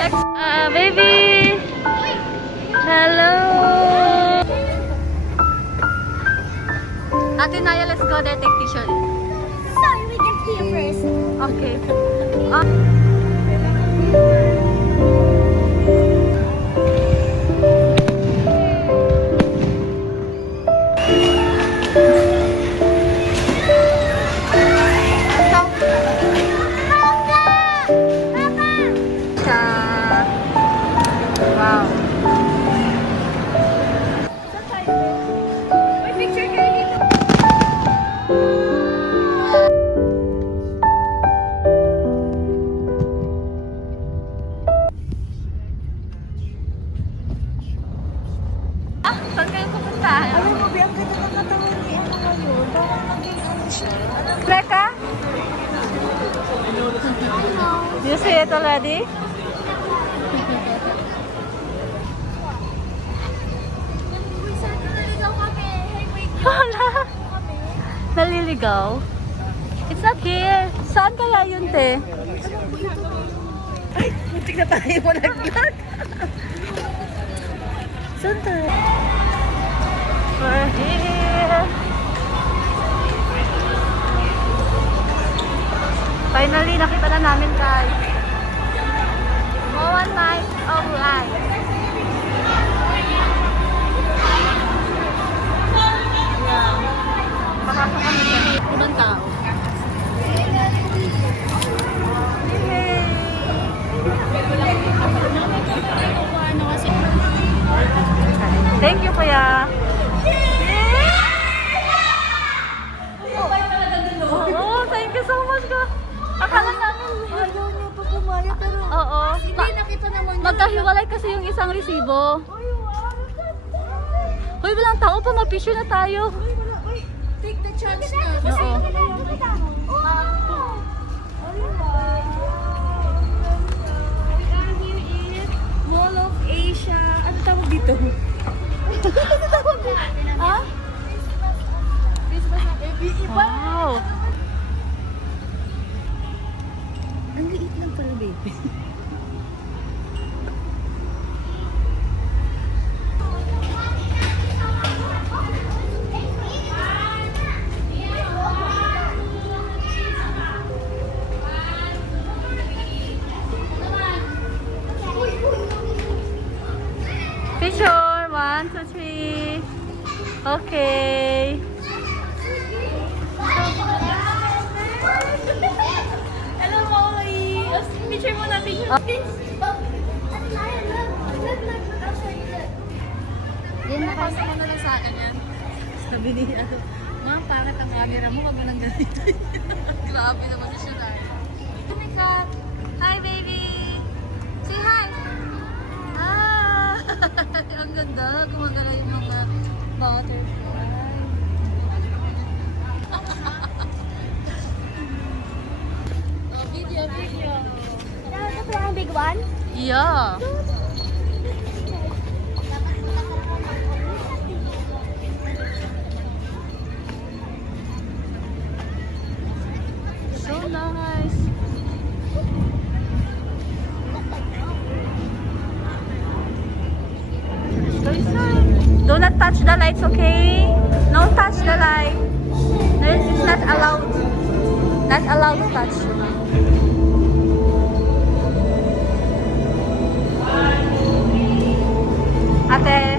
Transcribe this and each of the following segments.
Baby! Hello! Ate Naya, let's go there, take picture. Sorry, we get here first. Okay. Wow. May picture kayo dito. Saan kayo pupunta? Alam mo, Biang, ganda ng katawan ni ano ngayon. Parang naging ano siya. Reka? You see it already? Uy, saan na naligaw kami? Hey, wait. Wala. Naliligaw? It's not here. Saan kaya yun, te? Ay, muntik na tayo malaglag. Saan tayo? We're here. Finally, nakita na namin guys. One night of life. Yeah. Pakasok kami dyan. Ibang tao. Thank you, kuya. Oo, thank you so much, ka. Akala namin. Ayaw niya pa kumaya, pero... Oo. Hindi, nakita naman niya. Magkahiwalay kasi yung isang resibo. Ay, wow. Hoy, walang tao pa. Mag-picture na tayo. Uy, wala. Uy, take the chance na. Oo. Mall of Asia. Ano tawag dito? Ano tawag dito? Ha? Christmas na. Iba. Wow. Ang liit lang pala, baby. Picture. 1, 2, 3. Okay. Hello, Molly. Picture mo na, picture. Yan na kasi mo na lang sa akin yan. Sabi niya, ma'am, bakit ang camera mo? Wag mo nang ganito. Grabe naman siya na. Tumika. Hi, baby. Say hi. Ah, ang ganda. Gumagala yung mga butterfly. Oh, video. Ito po ang big one? Yeah. So nice. Do not touch the lights, okay? No touch the light. No, it's not allowed. Not allowed to touch. Ate.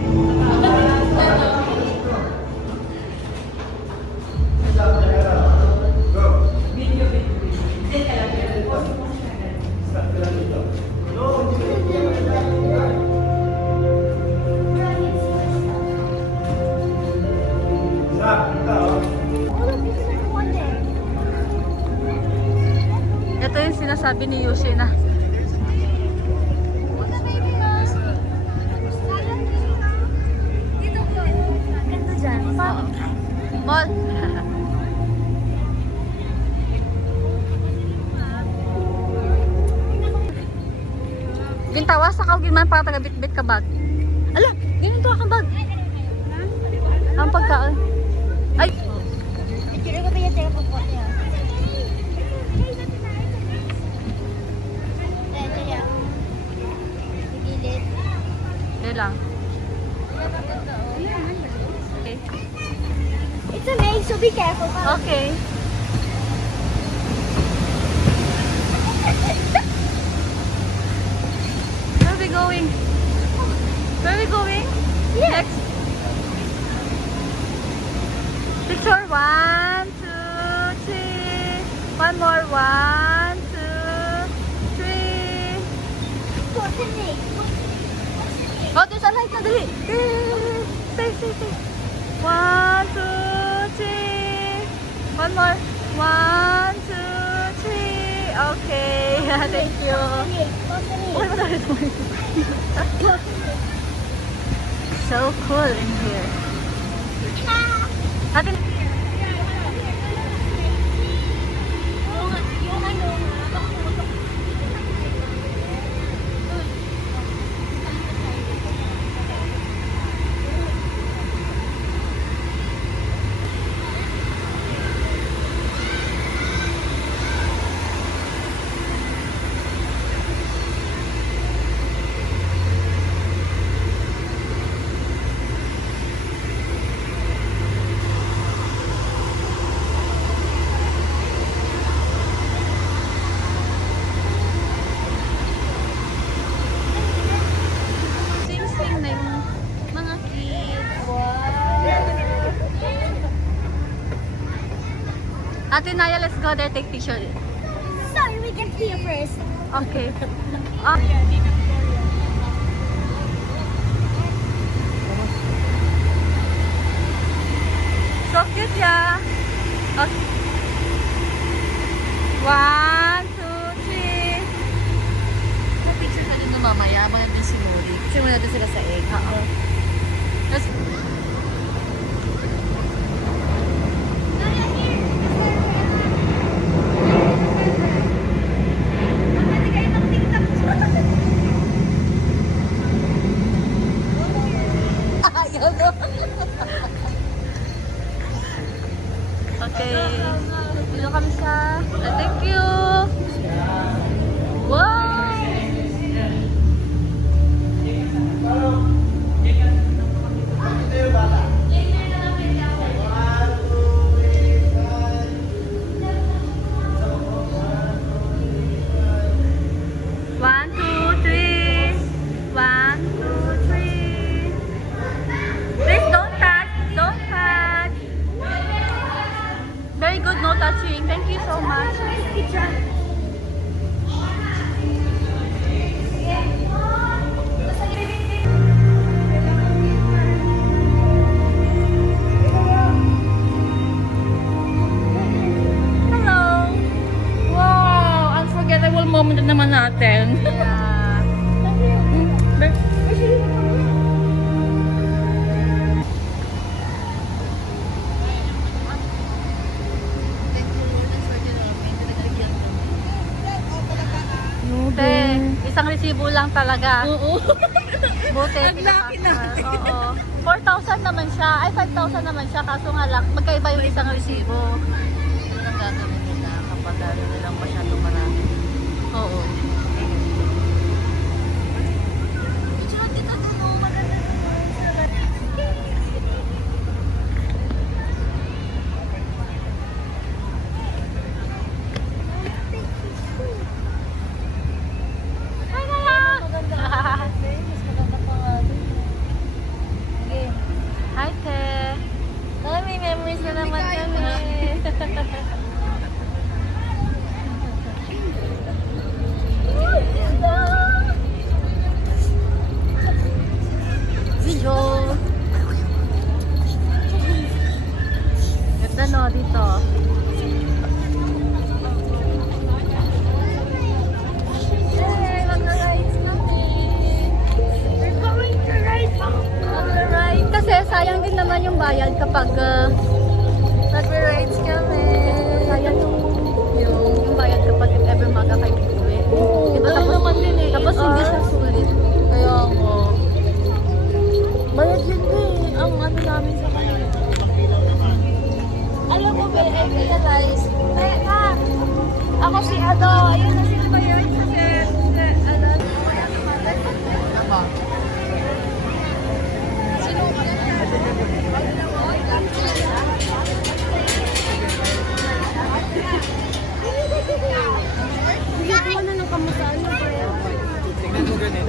Ito yung sinasabi ni Yoshi na Dito po. Ganda dyan. Ball. Gintawa sa kau gimana para taga bit-bit ka bag. Ala, ganito ka bag. Ang pagkaon. Ay, Kira ko ba yung telepon po niya? Yun lang. Okay. It's a maze, so be careful. Okay. Where are we going? Where are we going? Yeah. Next. Picture 1, 2, 3. One more. 1, 2, 3. What's the maze? Oh, there's a light na dali. Stay. 1, 2, 3. One more. 1, 2, 3. Okay. Thank you. Oh, so cool in here. Atin. Sing-sing na yung mga kids. Ate Naya, let's go there, take picture. Sorry, we get here first. Okay. Ah. So cute, yeah. Okay. 1, 2, 3. Picture ka din mamaya, mga din si Mori. Picture mo natin sila sa egg. Oo. Let's Okay. Dito kami sa... Thank you. Wow! One, two, three. 1, 2, 3. Please don't touch. Don't touch. Very good, no touching. Thank you so much. Hello. Wow! Unforgettable moment na naman natin. Yeah. Te, isang resibo lang talaga. Oo. Buti. Naglaki na. Oo. 4,000 naman siya. Ay, 5,000 naman siya. Kaso nga lang, magkaiba yung isang resibo. Ano ang gagawin nila kapag lalo nilang masyado marami? Oo. Hi, Te. Ay, may memories na naman kami. Video. Ganda no, dito. Hey, mag-rides na. We're going to ride. Mag-ride. Kasi sayang din naman yung bayad kapag nag-rides kami. Sayang yung bayad kapag if ever maga kayo uwi. Diba, Ano naman din eh. tapos hindi siya sulit. Kaya mo. Bayad yun eh. Ang ano namin sa kanila. Alam mo, Bel, I realize. Ako si Ado. Ayun na sino ba yun? Kasi, ano? Tama.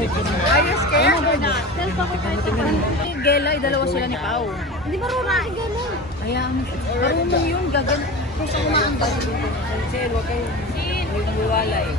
Are you scared or not? Gela, dalawa sila ni Pao. Hindi marunong si Gela. Kaya, marunong yun, gagan. Kung sa umaan ba? Sin, huwag kayong buwala eh.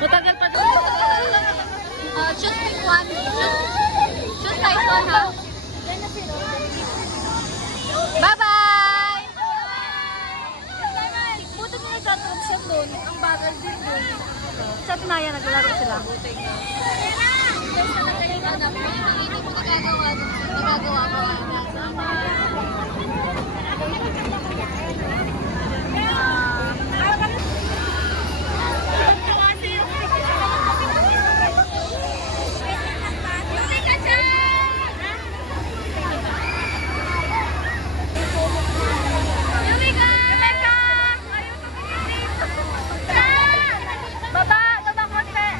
Matagal pa doon. Choose pick one. Choose nice one, ha? Bye-bye! Buti na nagtatraction doon. Ang bagal din doon. Sa Tinaya, naglalaro sila. Hindi ko nagagawa doon. Nagagawa ko. Baba konti.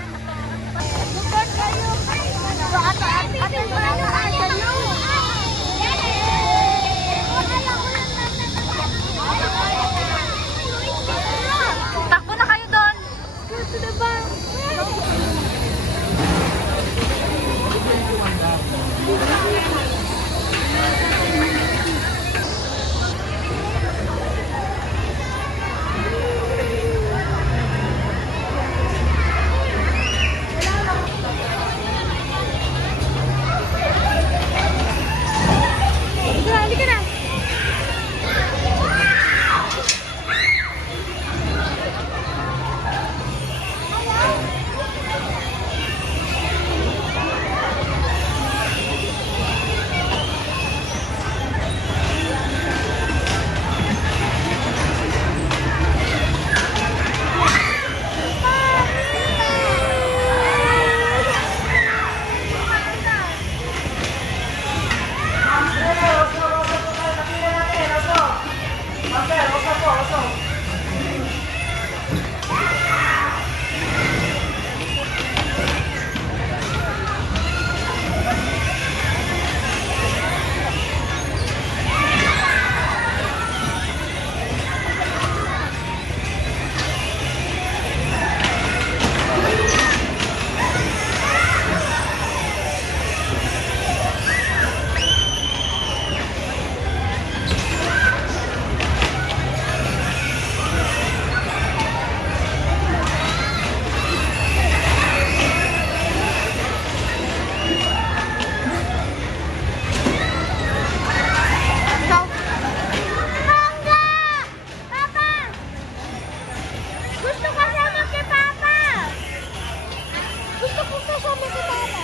kasama si Mama.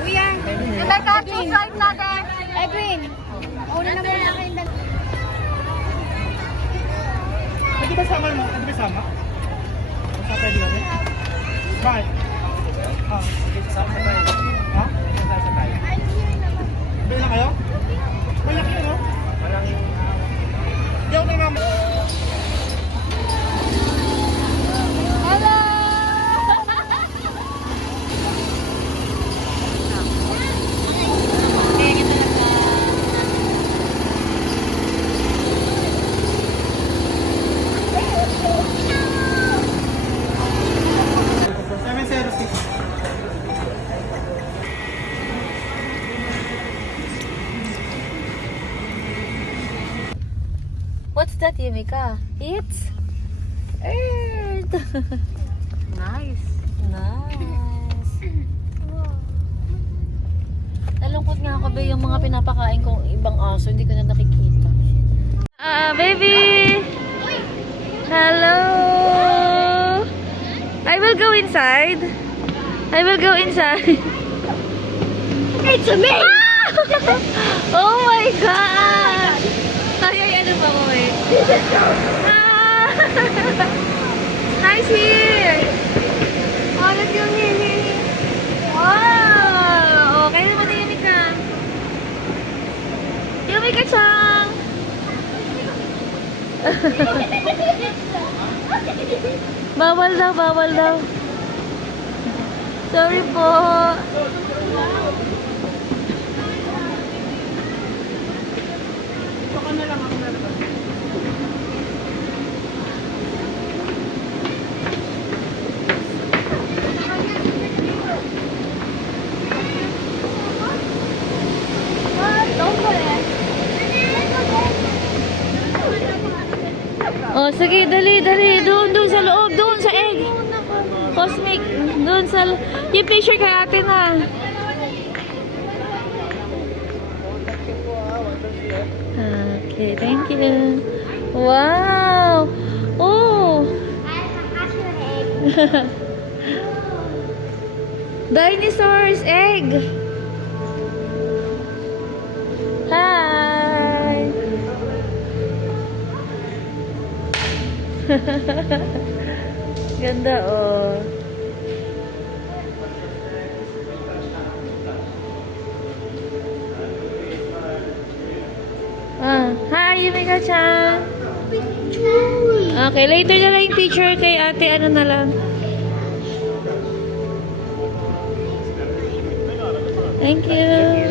Kuya, Rebecca, choose right natin. Edwin. Una na muna kayong dalawa. Pwede ba sama mo? Pwede ba sama? Sa pwede kami? Bakit? Sama tayo. Ha? Sama tayo. Sabay na kayo? Malaki no? Parang... Hindi ako naman. Hello! What's that, Yumika? It's Earth. Nice. Nice. Nalungkot nga ako ba yung mga pinapakain kong ibang aso, hindi ko na nakikita. Baby! Hello! I will go inside. I will go inside. It's a me! Oh my God! Ay, ano ba mo eh? Ah! Nice here! Oh, let's go here. Wow! Okay naman na Yumika. Yumika-chan! Bawal daw, bawal daw. Sorry po. Oh, sige, dali, dali. Doon sa loob. Doon sa egg. Cosmic. Doon sa... Yung picture kay ate na. Okay, thank you. Wow. Oh. Dinosaur's egg. Hi. Ganda oh. Hi, Yumika-chan. Okay, later na lang yung picture kay ate. Ano na lang. Thank you.